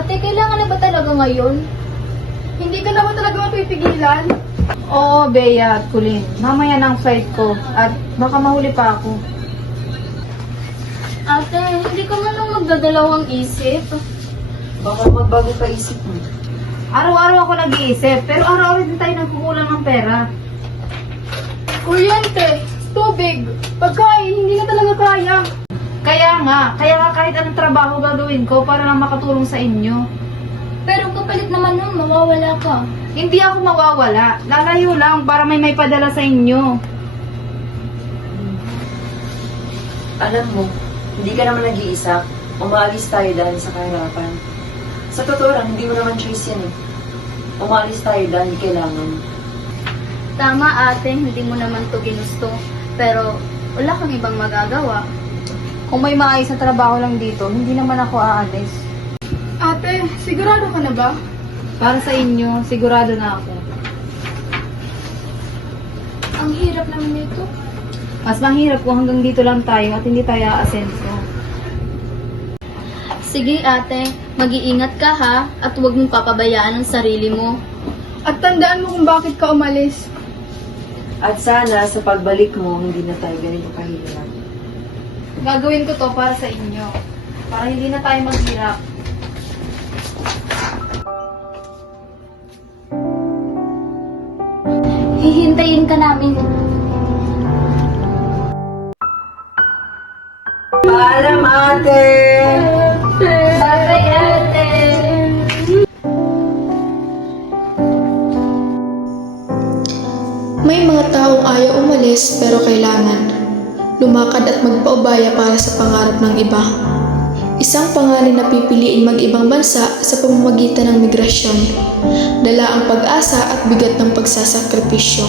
Ate, kailangan na ba talaga ngayon? Hindi ka naman talaga mapipigilan. Oo, Bea at Kulin. Mamaya ng flight ko at baka mahuli pa ako. Ate, hindi ka man lang magdadalawang isip. Baka magbago ka isip mo. Araw-araw ako nag-iisip, pero araw-araw din tayo nagkukulang ng pera. Kuryente, tubig, pagkain, hindi na talaga kaya. Kaya nga kahit anong trabaho gagawin ko para lang makatulong sa inyo. Pero kapalit naman nun, mawawala ka. Hindi ako mawawala. Lalayo lang para may padala sa inyo. Alam mo, hindi ka naman nag-iisa. Umaalis tayo dahil sa kahirapan. Sa totoo lang, hindi mo naman choice yan eh. Umaalis tayo dahil kailangan. Tama ate, hindi mo naman to ginusto. Pero wala kang ibang magagawa. Kung may maayos na trabaho lang dito, hindi naman ako aalis. Ate, sigurado ka na ba? Para sa inyo, sigurado na ako. Ang hirap naman nito. Mas mahirap kung hanggang dito lang tayo at hindi tayo aasenso. Sige ate, mag-iingat ka ha, at huwag mong papabayaan ang sarili mo. At tandaan mo kung bakit ka umalis. At sana sa pagbalik mo, hindi na tayo ganito kahirap. Gagawin ko to para sa inyo. Para hindi na tayo maghirap. Hihintayin ka namin. Paalam, ate! Bye ate! May mga taong ayaw umalis pero kailangan lumakad at magpaubaya para sa pangarap ng iba. Isang pangalan na pipiliin mag-ibang bansa sa pamamagitan ng migrasyon. Dala ang pag-asa at bigat ng pagsasakripisyo.